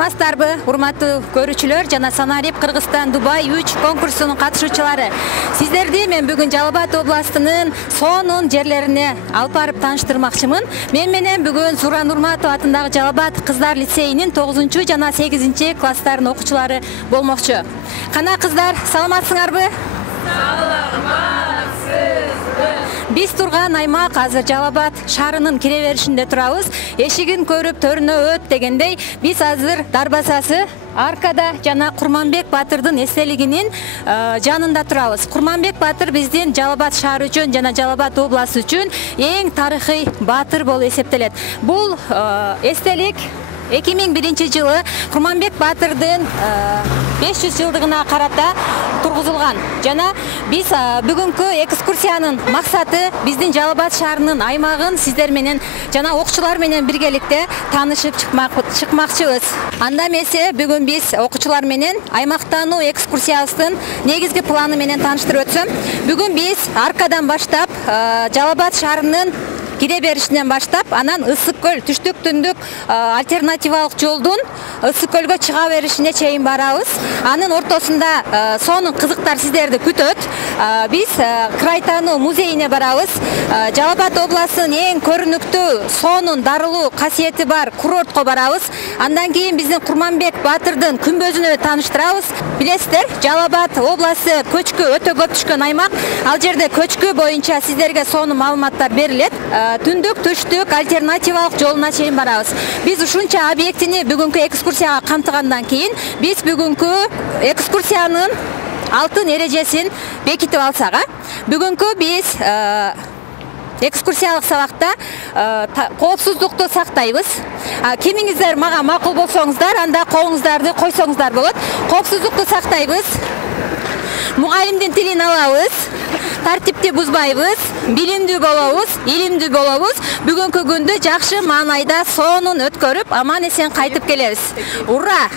Саламатсыздарбы, урматтуу көрүүчүлөр жана Санарип Кыргызстан Дубай 3 конкурсунун катышуучулары. Сиздерди мен бүгүн Жалал Абад областынын сонун жерлерине алып барып тааныштырмакчымын. Мен менен бүгүн Зура Нурматова атындагы Жалал Абад кыздар лицейинин 9 жана 8 класстарынын окуучулары болмокчу. Кана кыздар, саламатсыңарбы? Биз турган аймак азыр Жалал Абад шаарынын кире беришинде турабыз. Эшигин көрүп төрүнө өт дегендей, биз азыр дарбазасы аркада жана Курманбек Батырдын эстелигинин жанында турабыз. Курманбек Батыр биздин Жалал Абад шаары үчүн жана Жалал Абад областы үчүн эң тарыхый батыр болуп эсептелет. Бул эстелик 2001-жылы Курманбек Батырдын 500 жылдыгына карата тургузулган. Жана биз бүгүнкү экскурсиянын максаты биздин Жалал Абад шаарынын аймагын сиздер менен жана окуучулар менен биргеликте таанышып чыкмакчыбыз. Анда эмесе бүгүн биз окуучулар менен аймактануу экскурсиябыздын негизги планы менен тааныштырып өтсөм, бүгүн биз аркадан баштап Жалал Абад шаарынын кире беришинен баштап, анан Ысык көл түштүк түндүк альтернативалык жолдун Ысык көлгө чыга беришине чейин барабыз. Анын ортосунда сонун кызыктар сиздерди күтөт. Биз Крайтануу музейине барабыз. Жалал Абад областынын эң көрүнүктүү сонун дарылуу касиети бар курортко барабыз. Андан кийин биздин Курманбек Батырдын күмбөзүнө тааныштырабыз. Билесиздер, Жалал Абад областы көчкү өтө көп түшкөн аймак. Ал жерде көчкү боюнча сиздерге сонун маалыматтар берилет. Түндүк түштүк альтернативалык жолуна чейин барабыз. Биз ушунча объектини бүгүнкү экскурсияга камтыгандан кийин биз бүгүнкү экскурсиянын алтын эрежесин бекитип алсак, бүгүнкү биз экскурсиялык сабакта коопсуздукту сактайбыз. Кимиңиздер мага макул болсоңуздар, анда колуңуздарды койсоңуздар болот. Коопсуздукту сактайбыз. Мугалимдин тилин алабыз. Тартипти бузбайбыз, билимдүү болобуз, илимдүү болобуз. Бүгүнкү күндү жакшы маанайда сонун өткөрүп, аман эсен кайтып келебиз. Ура!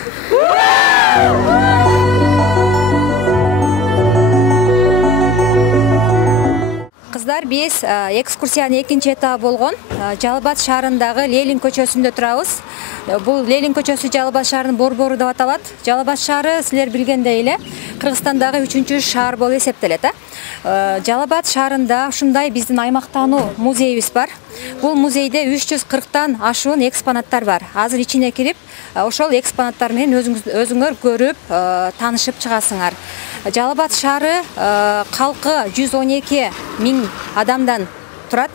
Кыздар, биз экскурсиянын экинчи этабы болгон Жалал Абад шаарындагы Ленин көчөсүндө турабыз. Бул Ленин көчөсү Жалал Абад шаарынын борбору деп аталат. Жалал Абад шаары силер билгендей эле Кыргызстандагы 3-чү шаар болуп эсептелет. Жалал Абад шаарында ушундай биздин аймактануу музейибиз бар. Бул музейде 340тан ашуун экспонаттар бар. Азыр ичине кирип, ошол экспонаттар менен өзүңөр көрүп, таанышып чыгасыңар. Жалал Абад шаары калкы 112 миң адамдан турат.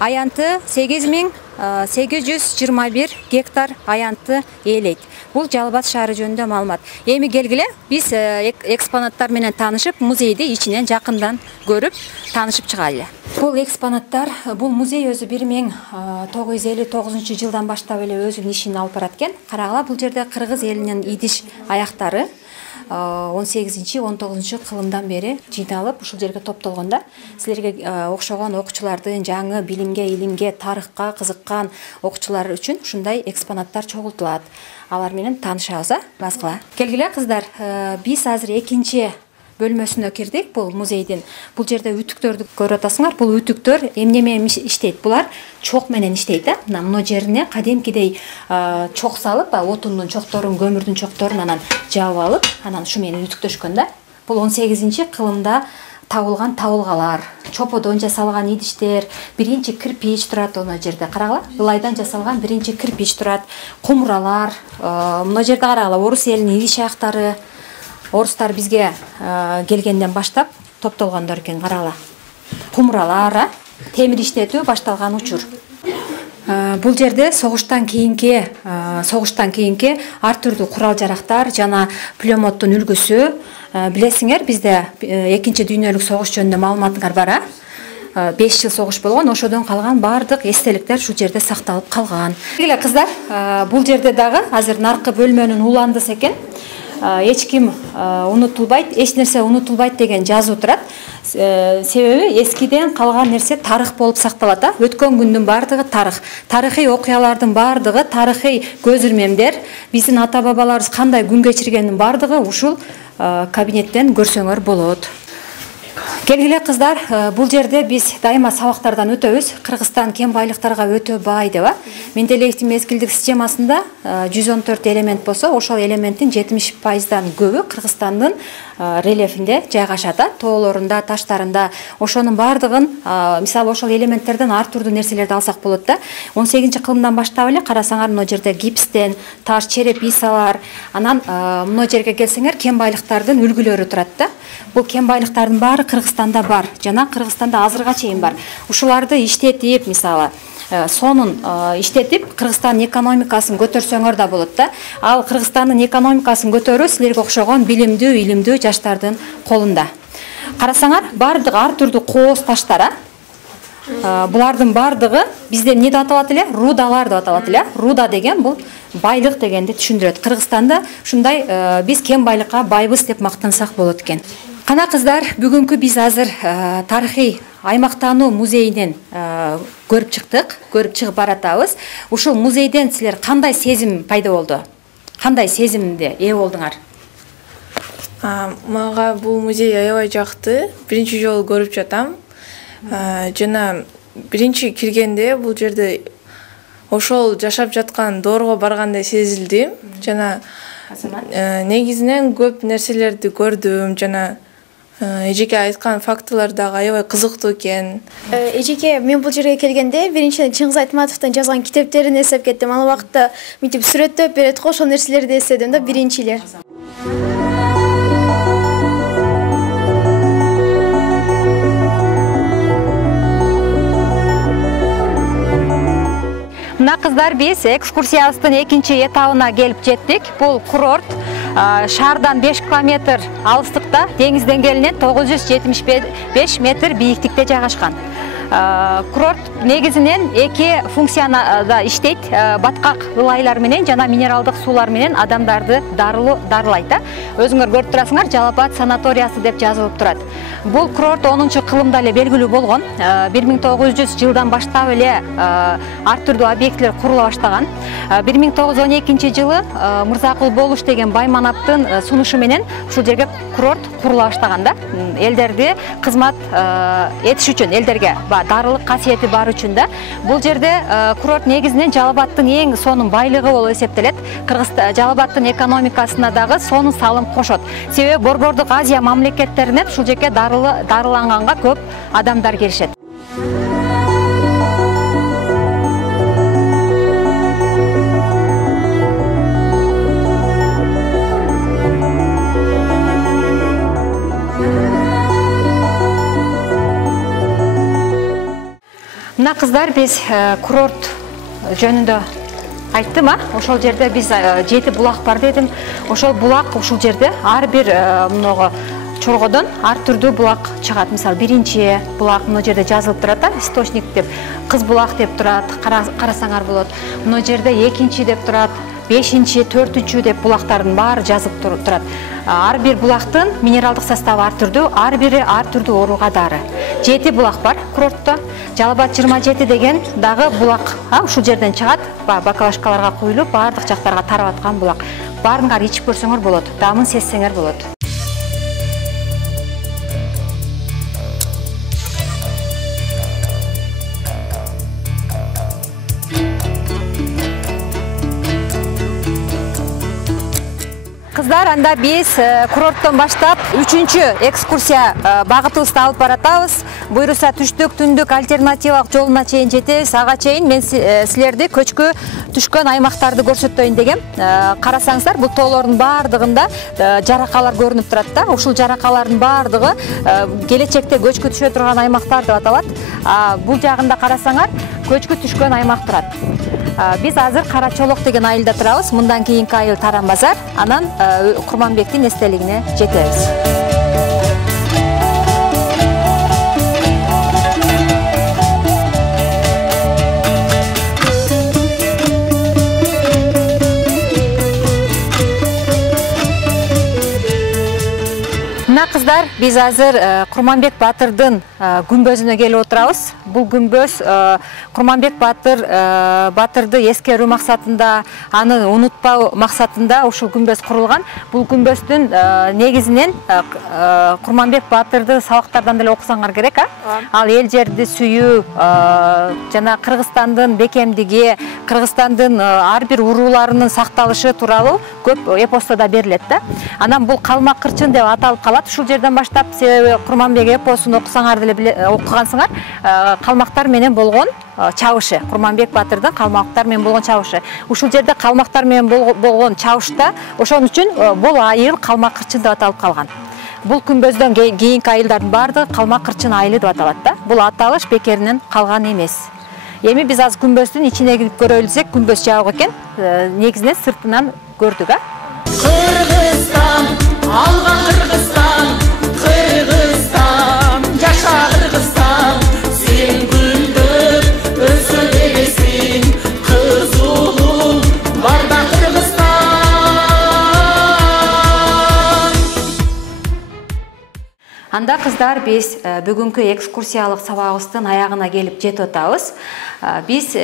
Аянты 8821 гектар аянтты ээлейт. Бул Жалал Абад шаары жөнүндө маалымат. Эми келгиле, биз экспонаттар менен таанышып, музейди ичинен жакындан көрүп, таанышып чыгайлы. Бул экспонаттар, бул музей өзү 1959 жылдан баштап эле өзүнүн ишин алып барат экен. Карагыла, бул жерде кыргыз элинин идиш аяктары 18-19 кылымдан бери жыйналып ушул жерге топтолгонда, силерге окшогон окуучулардын жаңы билимге, илимге, тарыхка кызыккан окуучулар үчүн ушундай экспонаттар чогултулат. Алар менен таанышабыз, базгыла. Келгиле кыздар, биз азыр экинчи бөлмөсүнө кирдик. Бул музейдин. Бул жерде үтүктөрдү көрүп атасыңар. Бул үтүктөр эмне менен иштейт? Булар чок менен иштейт. Мына жерине кадимкидей чок салып, отундун чокторун, көмүрдүн чокторун анан жаап алып, анан ушу менен үтүктөшкөн да. Бул 18 кылымда табылган табылгалар, чоподон жасалган идиштер, биринчи кирпич турат мына жерде. Карагыла, ылайдан жасалган биринчи кирпич турат, кумуралар, мына жерде карагыла, орус элинин идиш аяктары. Орустар бизге келгенден баштап топтолгондор экен, карагыла. Кумуралар, темир иштетүү башталган учур. Бул жерде согуштан кийинки ар түрдүү курал жарактар жана пулеметтун үлгүсү. Билесиңер, бизде экинчи дүйнөлүк согуш жөнүндө маалыматыңар бар, 5 жыл согуш болгон, ошодон калган бардык эстеликтер ушул жерде сакталып калган. Келе кыздар, бул жерде дагы азыр наркы бөлмөнүн уландысы экен. Эч ким унутулбайт, эч нерсе унутулбайт деген жазуу турат. Себеби эскиден калган нерсе тарых болуп сакталат. Өткөн күндүн бардыгы тарых. Тарыхый окуялардын бардыгы, тарыхый көзүрмемдер, биздин ата-бабаларыбыз кандай күн кечиргендин бардыгы ушул кабинеттен көрсөңөр болот. Келгиле кыздар, бул жерде биз дайыма сабактардан өтөбүз. Кыргызстан кен байлыктарга өтө бай деп. Менделеевдин мезгилдик системасында 114 элемент болсо, ошол элементтин 70%дан көбү Кыргызстандын рельефинде жайгашат, тоолорунда, таштарында. Ошонун бардыгын, мисалы ошол элементтерден ар түрдүү нерселерди алсак болот да. 18-кылымдан баштап эле карасаңар, мына жерде гипстен, таш, черепицалар, анан мына жерге келсеңер, кен байлыктардын үлгүлөрү турат да. Бул кен байлыктардын баары Кыргызстанда бар, жана Кыргызстанда азырга чейин бар. Ушуларды иштетип, мисалы, сонун иштетип, Кыргызстандын экономикасын көтөрсөңөр да болот да. Ал Кыргызстандын экономикасын көтөрүү силерге окшогон билимдүү, илимдүү жаштардын колунда. Карасаңар, бардыгы ар түрдүү кооз таштар, булардын бардыгы бизде эмне деп аталат эле? Рудалар деп аталат эле. Руда деген бул байлык дегенди түшүндүрөт. Кыргызстанда ушундай биз кен байлыкка байбыз деп мактансак болот экен. Кана кыздар, бүгүнкү биз азыр тарыхый аймактануу музейинен көрүп чыктык, көрүп чыгып баратабыз. Ушул музейден силер кандай сезим пайда болду? Кандай сезимде ээ болдуңар? Мага бул музей аябай жакты. Биринчи жолу көрүп жатам. Жана биринчи киргенде бул жерде ошол жашап жаткан доорго баргандай сезилдим. Жана негизинен көп нерселерди көрдүм. Жана эжеке айткан фактылар дагы аябай кызыктуу экен. Эжеке, мен бул жерге келгенде биринчиден Чыңгыз Айтматовдун жазган китептерин эслеп кеттим. Ал убакытта мынтип сүрөттөп берет го, ошол нерселерди эследим да биринчи эле. Мына кыздар, биз экскурсиябыздын экинчи этабына келип жеттик. Бул курорт шаардан 5 километр алыстыкта, деңиз деңгээлинен 975 метр бийиктикте жайгашкан. Курорт негизинен эки функцияда иштейт. Баткак ылайлар менен жана минералдык суулар менен адамдарды дарылайт. Өзүңөр көрүп турасыңар, Жалапат санаториясы деп жазылып турат. Бул курорт 10-кылымда эле белгилүү болгон. 1900 жылдан баштап эле ар түрдүү объектилер курула баштаган. 1912 жылы Мырзакул Болуш деген байманаптын сунушу менен ушул жерге курорт курула баштаган да. Элдерди кызмат этиш үчүн, элдерге дарылык касиети бар үчүн да. Бул жерде курорт негизинен Жалапаттын эң сонун байлыгы болуп эсептелет. Жалапаттын экономикасына дагы сонун салым кошот. Себеби Борбордук Азия мамлекеттеринен ушул жерге дарыланганга көп адамдар келишет. Мына кыздар, биз курорт жөнүндө айттым, ошол жерде биз 7 булак бар дедим. Ошол булак ушул жерде ар бир мыногу чоргодон ар түрдүү булак чыгат. Мисалы, биринчи булак мына жерде жазылып турат, источник деп, Кыз булак деп турат, карасаңар болот. Мына жерде экинчи деп турат, 5-чи, 4-чү деп булактардын баары жазып турат. Ар бир булактын минералдык составы ар түрдүү, ар бири ар түрдүү ооруга дары. 7 булак бар курортто. Жалапат 27 деген дагы булак ушул жерден чыгат. Бакалашкаларга куюлуп, бардык жактарга тарап аткан булак. Баарыңар ичип көрсөңөр болот, дамын сезсеңер болот. Кыздар, анда биз курорттон баштап 3-чү экскурсия багытыбызды алып баратабыз. Буйруса түштүк, түндүк альтернативалык жолуна чейин жетебиз. Ага чейин мен силерди көчкү түшкөн аймактарды көрсөтөйүн дегем. Карасаңыздар, бул тоолордун бардыгында жаракалар көрүнүп турат да. Ушул жаракалардын бардыгы келечекте көчкү түшө турган аймактар деп аталат. Бул жагында карасаңар, көчкү түшкөн аймак турат. Биз азыр Карачолок деген айылда турабыз. Мындан кийинки айыл Таранбазар, анан Курманбектин эстелигине жетебиз. Мына кыздар, Биз азыр Курманбек Батырдын күмбөзүнө келип отурабыз. Бул күмбөз Курманбек Батырды эскерүү максатында, аны унутпоо максатында ушул күмбөз курулган. Бул күмбөздүн негизинен Курманбек Батырды сабактардан деле окусаңар керек, Ал эл жерди сүйүү, жана Кыргызстандын бекемдиги, Кыргызстандын ар бир урууларынын сакталышы тууралуу көп эпостодо берилет да. Анан бул Калмак кырчын деп аталып калат. Ушул жерден баштап, себеби Курманбек эпосун окусаңар деле окугансыңар, калмактар менен болгон чабышы, Курманбек Батырдын калмактар менен болгон чабышы. Ушул жерде калмактар менен болгон чабышта, ошон үчүн бул айыл Калмак кырчын деп аталып калган. Бул күмбөздөн кийинки айылдардын баардыгы Калмак кырчын айылы деп аталат да. Бул аталыш бекеринен калган эмес. Эми биз азыр күмбөздүн ичине кирип көрөлүсек, күмбөз жабык экен. Негизинен сыртынан көрдүк, Кыргызстан, алга Кыргызстан, Кыргызстан, жаша Кыргызстан, сен гүлдөп өсө бересиң, кыз улуң барда Кыргызстан. Анда кыздар, биз бүгүнкү экскурсиялык сабагыбыздын аягына келип жетип атабыз. Биз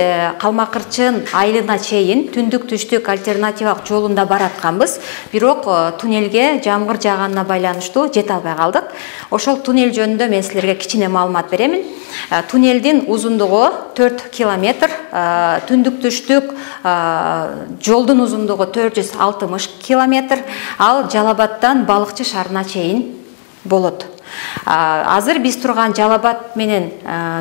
Калмак кырчын айылына чейин түндүк түштүк альтернативалык жолунда баратканбыз. Бирок туннелге жамгыр жааганына байланыштуу жете албай калдык. Ошол туннел жөнүндө мен силерге кичине маалымат беремин. Туннелдин узундугу 4 километр, түндүк түштүк жолдун узундугу 460 километр, ал Жалабаттан Балыкчы шаарына чейин болот. Азыр биз турган Жалабат менен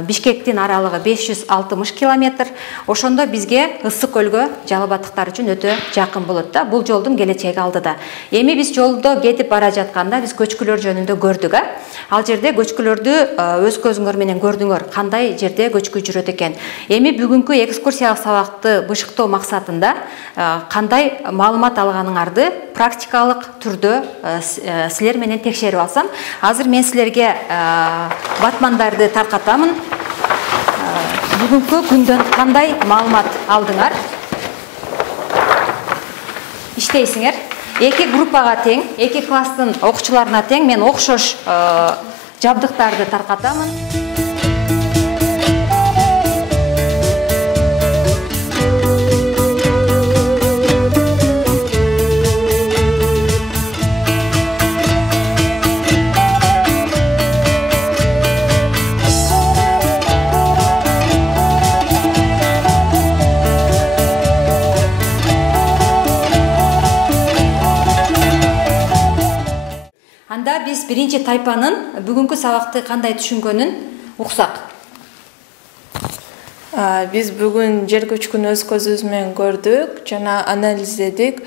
Бишкектин аралыгы 560 километр. Ошондо бизге Ысык көлгө жалабаттыктар үчүн өтө жакын болот да. Бул жолдун келечеги алдыда. Эми биз жолдо кетип бара жатканда биз көчкүлөр жөнүндө көрдүк, Ал жерде көчкүлөрдү өз көзүңөр менен көрдүңөр, кандай жерде көчкү жүрөт экен. Эми бүгүнкү экскурсиялык сабакты бышыктоо максатында кандай маалымат алганыңарды практикалык түрдө силер менен текшерип алсам, азыр мен силерге батмандарды таркатамын. Бүгүнкү күндөн кандай маалымат алдыңар? Иштейсиңер. Эки группага тең, эки класстын окуучуларына тең мен окшош жабдыктарды таркатамын. Анда биз биринчи тайпанын бүгүнкү сабакты кандай түшүнгөнүн уксак. Биз бүгүн жер көчкүнү өз көзүбүз менен көрдүк жана анализдедик.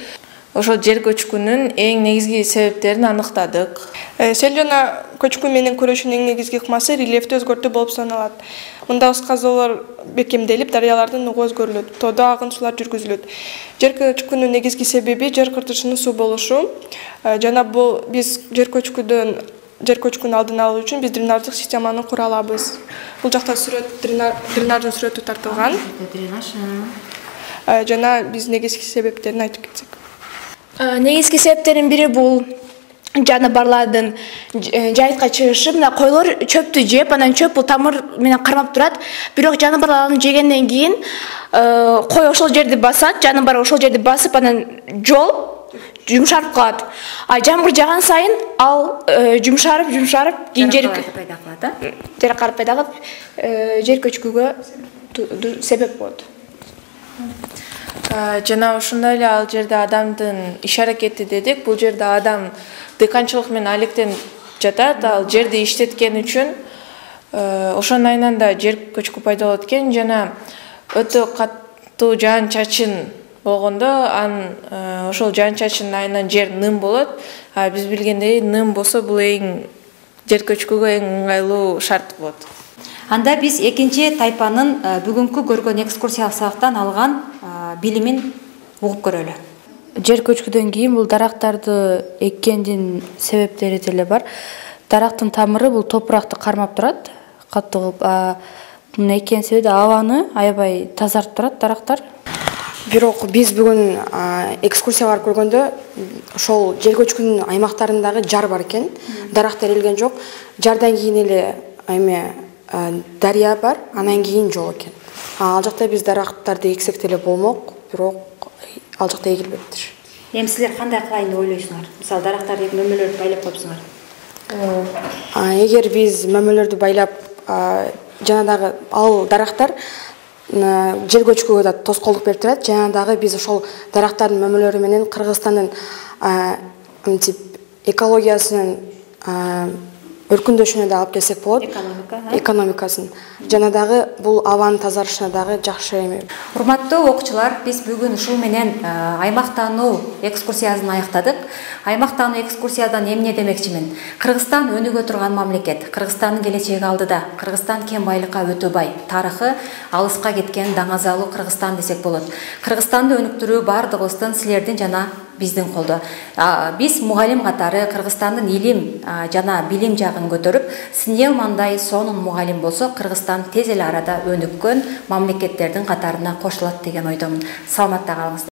Ошол жер көчкүнүн эң негизги себептерин аныктадык. Сел жана көчкүн менен күрөшүүнүн эң негизги ыкмасы рельефти өзгөртүү болуп саналат. Мында ыс казоолор бекемделип, дарыялардын угу өзгөрүлөт, тоодо агын суулар жүргүзүлөт. Жер көчкүнүнүн негизги себеби жер кыртышынын суу болушу. Жана бул биз жер көчкүнүн алдын алуу үчүн биз дренаждык системаны кура алабыз. Бул жакта дренаждын сүрөтү тартылган. Жана биз негизги себептерин айтып кетсек. Негизги себептердин бири бул жаныбарлардын жайытка чыгышы. Мына койлор чөптү жеп, анан чөп бул тамыр менен кармап турат. Бирок жаныбарлар аны жегенден кийин кой ошол жерди басат, жаныбар ошол жерди басып, анан жол жумшарып калат. Жамгыр жааган сайын ал жумшарып, кийин жер пайда кылып, жер көчкүгө себеп болот. Жана ошондой эле ал жерде адамдын иш аракети дедик. Бул жерде адам дыйканчылык менен алектенип жатат. Ал жерди иштеткен үчүн ошонун айынан да жер көчкү пайда болот экен. Жана өтө катуу жаан чачын болгондо ошол жаан чачындын айынан жер ным болот. Биз билгендей ным болсо бул жер көчкүгө эң ыңгайлуу шарт болот. Анда биз экинчи тайпанын бүгүнкү көргөн экскурсиялык сабактан алган билимин угуп көрөлү. Жер көчкүдөн кийин бул дарактарды эккендин себептери деле бар. Дарактын тамыры бул топуракты кармап турат, катуу кылып. Муну эккен себеби абаны аябай тазартып турат дарактар. Бирок биз бүгүн экскурсия барып көргөндө ошол жер көчкүнүн аймактарындагы жар бар экен. Дарактар эрилген жок. Жардан кийин эле эме дарыя бар, анан кийин жол экен. Ал жакта биз дарактарды эксек деле болмок, бирок ал жакта эгилбептир. Эми силер кандай кылайын деп ойлойсуңар? Мисалы дарактарды мөмөлөрдү байлап коюпсуңар. Эгер биз мөмөлөрдү байлап жанагы ал дарактар жер көчкүгө да тоскоолдук берип турат. Жанагы биз ошол дарактардын мөмөлөрү менен Кыргызстандын экологиясынын өркүндөшүнө да алып келсек болот. Экономикасын. Жана дагы бул абанын тазарышына дагы жакшы эме. Урматтуу окуучулар, биз бүгүн ушул менен аймактануу экскурсиясын аяктадык. Аймактануу экскурсиядан эмне демекчимин? Кыргызстан өнүгө турган мамлекет. Кыргызстандын келечеги алдыда. Кыргызстан кен байлыкка өтө бай. Тарыхы алыска кеткен даңазалуу Кыргызстан десек болот. Кыргызстанды өнүктүрүү бардыгыбыздын, силердин жана биздин колдо. Биз мугалим катары Кыргызстандын илим жана билим жагын көтөрүп, Синел Мандай сонун мугалим болсо, Кыргызстан тез эле арада өнүккөн мамлекеттердин катарына кошулат деген ойдомун. Саламатта калыңыз.